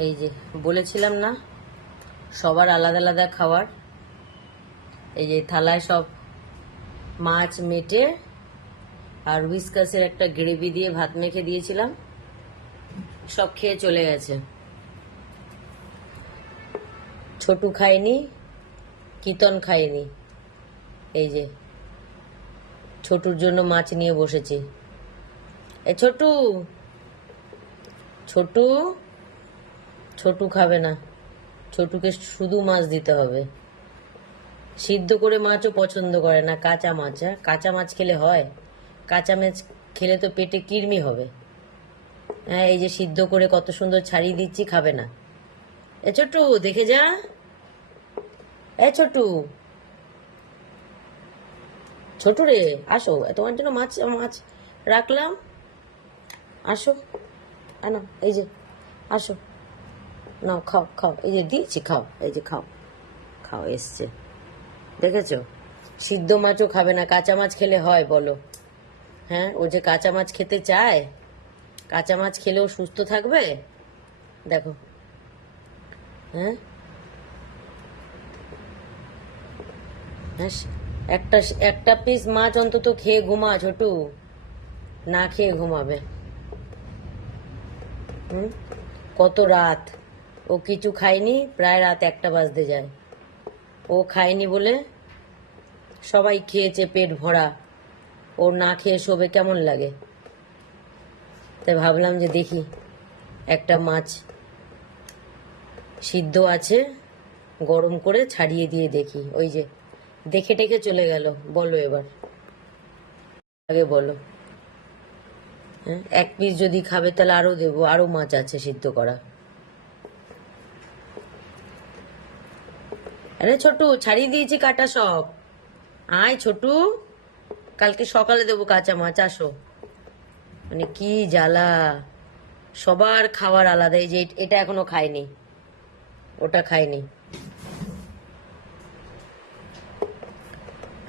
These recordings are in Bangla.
এই যে বলেছিলাম না সবার আলাদা আলাদা খাবার। এই যে থালায় সব মাছ মেটে আর হুইস্কাসের একটা গ্রেভি দিয়ে ভাত মেখে দিয়েছিলাম, সব খেয়ে চলে গেছে। ছোটু খায়নি, কিতন খায়নি। এই যে ছোটুর জন্য মাছ নিয়ে বসেছি। এ ছোটু, ছোটু, ছোটু খাবে না। ছোটুকে শুধু মাছ দিতে হবে। সিদ্ধ করে মাছও পছন্দ করে না, কাঁচা মাছ। হ্যাঁ, কাঁচা মাছ খেলে হয়? কাঁচা মাছ খেলে তো পেটে কৃমি হবে। হ্যাঁ, এই যে সিদ্ধ করে কত সুন্দর ছাড়িয়ে দিচ্ছি, খাবে না। এ ছোটু, দেখে যা। এ ছোটু, ছোটু রে, আসো, তোমার জন্য মাছ মাছ রাখলাম, আসো। না, এই যে আসো, নাও খাও খাও, এই যে দিয়েছি, খাও, এই যে খাও খাও, এসছে দেখেছো? সিদ্ধ মাছও খাবে না, কাঁচা মাছ খেলে হয় বলো? হ্যাঁ, ও যে কাঁচা মাছ খেতে চায়, কাঁচা মাছ খেলেও সুস্থ থাকবে। দেখো, হ্যাঁ হ্যাঁ, একটা একটা পিস মাছ অন্তত খেয়ে ঘুমা ছোটু, না খেয়ে ঘুমাবে। হুম, কত রাত, ও কিছু খায়নি, প্রায় রাত 1টা বাজতে যায়। ও খায়নি বলে সবাই খেয়েছে পেট ভরা, ও না খেয়ে শোবে, কেমন লাগে? তাই ভাবলাম যে দেখি একটা মাছ সিদ্ধ আছে, গরম করে ছাড়িয়ে দিয়ে দেখি। ওই যে দেখে টেকে চলে গেল। বলো এবার, আগে বলো। হ্যাঁ, 1 পিস যদি খাবে তাহলে আরো দেবো, আরো মাছ আছে সিদ্ধ করা। আরে ছোটু, ছাড়িয়ে দিয়েছি কাটা সব। আয় ছোটু, কালকে সকালে দেবো কাঁচা মাছ, আসো। মানে কি জ্বালা, সবার খাবার আলাদা। এই যে এটা এখনো খায়নি, ওটা খায়নি।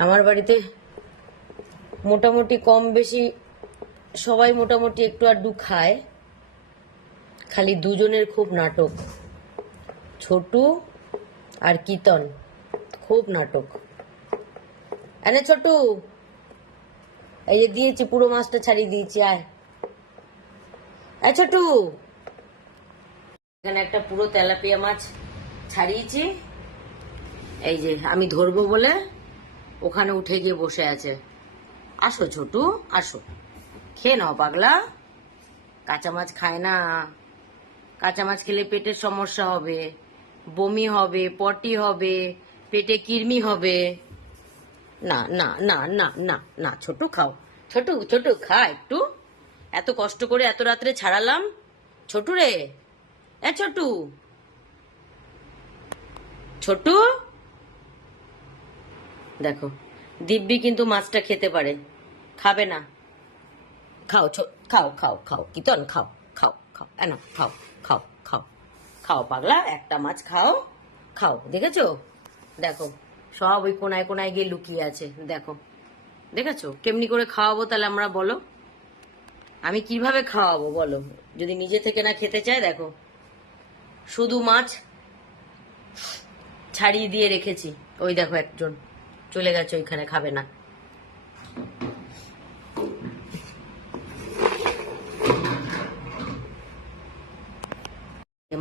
আমার বাড়িতে মোটামুটি কম বেশি সবাই মোটামুটি একটু আধটু খায়, খালি দুজনের খুব নাটক, ছোটু আর কিতন, খুব নাটক। এনে ছোটু, এই যে দিয়েছি, পুরো মাছটা ছাড়িয়ে দিয়েছি, আয়। ছোটু, এখানে একটা পুরো তেলাপিয়া মাছ ছাড়িয়েছি। এই যে আমি ধরবো বলে ওখানে উঠে গিয়ে বসে আছে। আসো ছোটু, আসো, খেয়ে নাও পাগলা। কাঁচা মাছ খায় না, কাঁচা মাছ খেলে পেটের সমস্যা হবে, বমি হবে, পটি হবে, পেটে কৃমি হবে। না না না না না না, ছোটু খাও, ছোটু ছোটু খা একটু। এত কষ্ট করে এত রাত্রে ছাড়ালাম, ছোটু রে। ছোটু, ছোটু, দেখো দিব্যি কিন্তু মাছটা খেতে পারে, খাবে না। খাও, খাও খাও খাও কিতন, খাও খাও খাও, না খাও, খাও খাও খাও পাগলা, একটা মাছ খাও, খাও। দেখেছো? দেখো, সব ওই কোনায় কোনায় গিয়ে লুকিয়ে আছে। দেখো, দেখেছো কেমনি করে খাওয়াবো তাহলে আমরা, বলো? আমি কিভাবে খাওয়াবো বলো, যদি নিজে থেকে না খেতে চায়? দেখো, শুধু মাছ ছাড়িয়ে দিয়ে রেখেছি। ওই দেখো একজন চলে গেছে ওইখানে, খাবে না।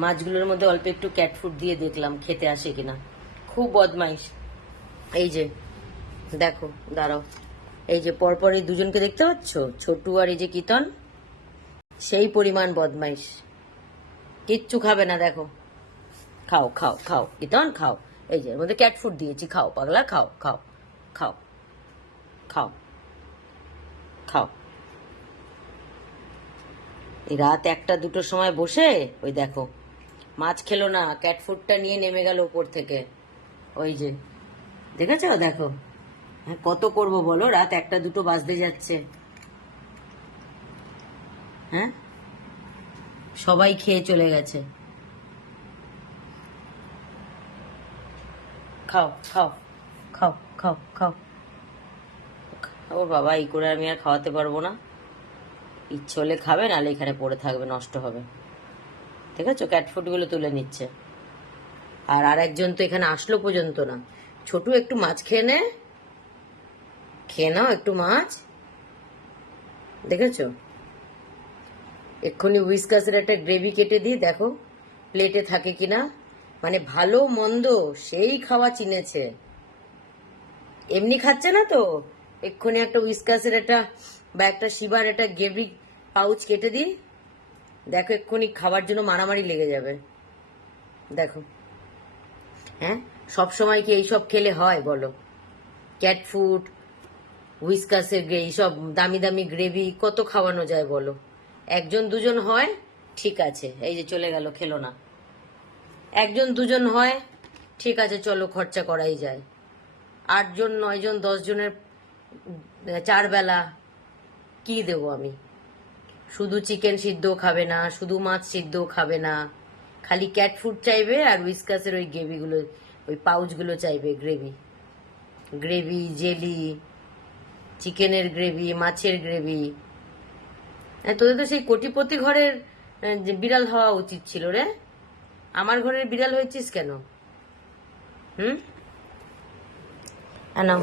মাছগুলোর মধ্যে অল্প একটু ক্যাট ফুড দিয়ে দেখলাম খেতে আসে কিনা। খুব বদমাইশ। এই যে দেখো, দাঁড়াও, এই যে পরপর এই দুজনকে দেখতে পাচ্ছ, ছোটু আর এই যে কিতন, সেই পরিমাণ বদমাইশ। কিচ্ছু খাবে না, দেখো। খাও খাও খাও কিতন, খাও। এই যে এর মধ্যে ক্যাট ফুড দিয়েছি, খাও পাগলা, খাও খাও খাও খাও খাও। এই রাত 1টা 2টোর সময় বসে ওই দেখো, মাছ খেলো না, ক্যাট ফুডটা নিয়ে নেমে গেল উপর থেকে। ওই যে দেখেছো? দেখো, হ্যাঁ, কত করব বলো, রাত 1টা 2টো বাজতে যাচ্ছে। হ্যাঁ, সবাই খেয়ে চলে গেছে। খাও খাও খাও খাও খাও। ও বাবা, এই করে আমি আর খাওয়াতে পারবো না। ইচ্ছে হলে খাবে, নাহলে এখানে পড়ে থাকবে, নষ্ট হবে। ঠিক আছে, ক্যাট ফুডগুলো তুলে নিচ্ছে। আর আরেকজন তো এখানে আসলো পর্যন্ত না। ছোটু একটু মাছ খেয়ে নে, খেয়ে নাও একটু মাছ। দেখেছো, এক্ষুনি হুইস্কাসের একটা গ্রেভি কেটে দিই, দেখো প্লেটে থাকে কিনা। মানে ভালো মন্দ সেই খাওয়া চিনেছে, এমনি খাচ্ছে না তো। এক্ষুনি একটা হুইস্কাসের একটা বা একটা শিবার একটা গ্রেভি পাউচ কেটে দিই, দেখো এক্ষুনি খাবার জন্য মারামারি লেগে যাবে। দেখো, হ্যাঁ সব সময় কি এইসব খেলে হয় বলো? ক্যাট ফুড, হুইস্কাসের এইসব দামি দামি গ্রেভি কত খাওয়ানো যায় বলো? একজন দুজন হয় ঠিক আছে, এই যে চলে গেল, খেলো না। একজন দুজন হয় ঠিক আছে, চলো খরচা করাই যায়। 8 জন 9 জন 10 জনের 4 বেলা কি দেবো আমি? শুধু চিকেন সিদ্ধ খাবে না, শুধু মাছ সিদ্ধ খাবে না, খালি ক্যাট ফুড চাইবে আর হুইস্কাসের ওই গ্রেভিগুলো, ওই পাউচগুলো চাইবে। গ্রেভি গ্রেভি জেলি, চিকেনের গ্রেভি, মাছের গ্রেভি। তোদের তো সেই কোটিপতি ঘরের যে বিড়াল হওয়া উচিত ছিল রে। আমার ঘরের বিড়াল হয়েছিস কেন? আনাও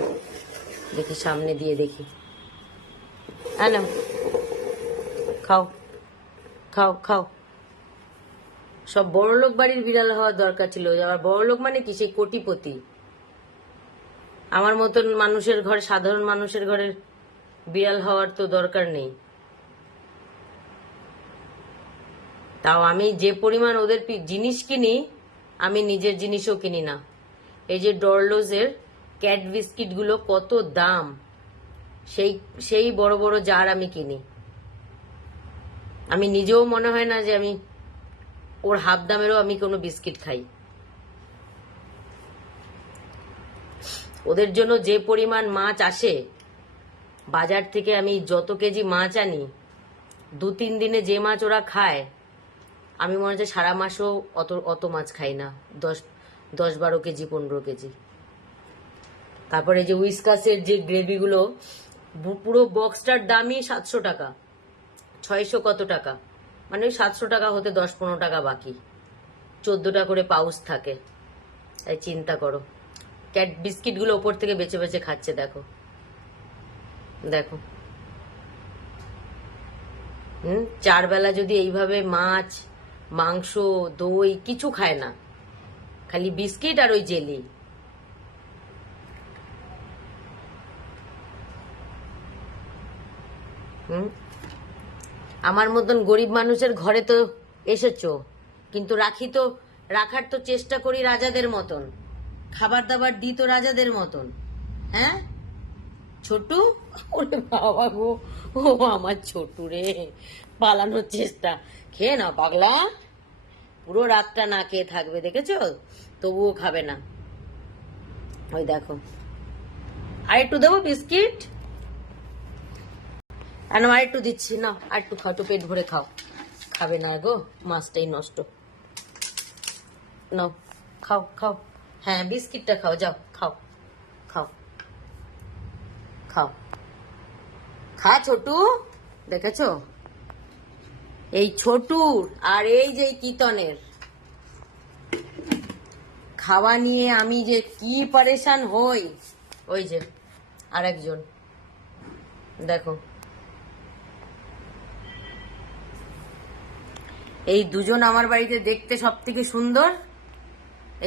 দেখি, সামনে দিয়ে দেখি, আনাও খাও খাও খাও। সব বড়লোক বাড়ির বিড়াল হওয়ার দরকার ছিল। আবার বড়লোক মানে কি, সেই কোটিপতি। আমার মতন মানুষের ঘরে, সাধারণ মানুষের ঘরের বিড়াল হওয়ার তো দরকার নেই। তাও আমি যে পরিমাণ ওদের জিনিস কিনি, আমি নিজের জিনিসও কিনি না। এই যে ডরলোজের ক্যাট বিস্কিট গুলো কত দাম, সেই সেই বড় বড় জার আমি কিনি। আমি নিজেও মনে হয় না যে আমি ওর হাফ দামেরও আমি কোনো বিস্কিট খাই। ওদের জন্য যে পরিমাণ মাছ আসে বাজার থেকে, আমি যত কেজি মাছ আনি, 2-3 দিনে যে মাছ ওরা খায়, আমি মনে হচ্ছে সারা মাসও অত মাছ খাই না। 10-12 কেজি 15 কেজি। তারপরে যে হুইস্কাসের যে গ্রেভিগুলো, পুরো বক্সটার দামই 700 টাকা, 600 কত টাকা, মানে ওই 700 টাকা হতে 10-15 টাকা বাকি। 14টা করে পাউচ থাকে। তাই চিন্তা করো, ক্যাট বিস্কিট গুলো ওপর থেকে বেছে বেছে খাচ্ছে। দেখো দেখো, 4 বেলা যদি এইভাবে মাছ মাংস দই কিছু খায় না, খালি বিস্কিট আর ওই জেলি। আমার মতন গরিব মানুষের ঘরে তো এসেছো, কিন্তু রাখার তো চেষ্টা করি রাজাদের মতন, খাবার দাবার দিই তো রাজাদের মতন। হ্যাঁ ছোটু, ওরে বাবা গো, ও আমার ছোটু রে, পালানোর চেষ্টা। খেয়ে না পাগলা, পুরো রাতটা না খেয়ে থাকবে দেখেছো, তবুও খাবে না। ওই দেখো, আর একটু দেবো বিস্কিট, আর একটু দিচ্ছি না, আর একটু খাও, একটু পেট ভরে খাও। খাবে না গো, মাছটাই নষ্ট। নাও খাও খাও, হ্যাঁ বিস্কিটটা খাও, যাও খাও খাও খাও, খা ছোটু। দেখেছো, এই ছোটুর আর এই যে কিতনের খাওয়া নিয়ে আমি যে কি পারেশান হই। ওই যে আরেকজন দেখো, এই দুজন আমার বাড়িতে দেখতে সব থেকে সুন্দর।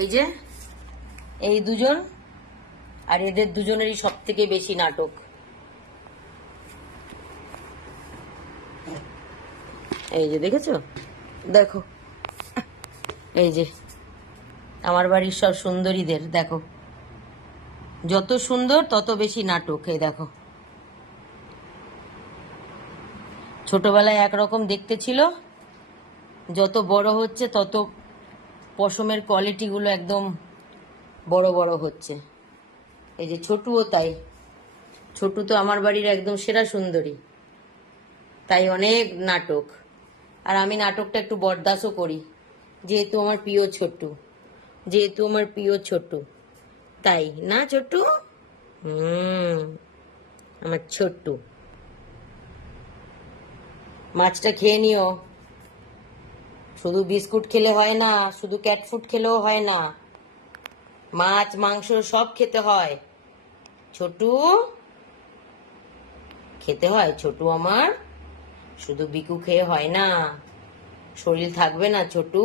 এই যে এই দুজন, আর এদের দুজনেরই সব থেকে বেশি নাটক। এই যে দেখেছো, দেখো এই যে আমার বাড়ির সব সুন্দরীদের দেখো, যত সুন্দর তত বেশি নাটক। এই দেখো, ছোটবেলায় একরকম দেখতে ছিল, যত বড় হচ্ছে তত পশমের কোয়ালিটিগুলো একদম বড় বড় হচ্ছে। এই যে ছোটুও তাই, ছোটু তো আমার বাড়ির একদম সেরা সুন্দরী, তাই অনেক নাটক। আর আমি নাটকটা একটু বরদাস্তও করি, যেহেতু আমার প্রিয় ছোট্টু, যেহেতু আমার প্রিয় ছোট্টু, তাই না ছোট্টু? আমার ছোট্টু। মাছটা খেয়ে নিও। শুধু বিস্কুট খেলে হয় না, শুধু ক্যাট ফুড খেলেও হয় না, মাছ মাংস সব খেতে হয়। ছোটু, খেতে হয় ছোটু আমার, শুধু বিকু খেয়ে হয় না, শরীর থাকবে না ছোটু।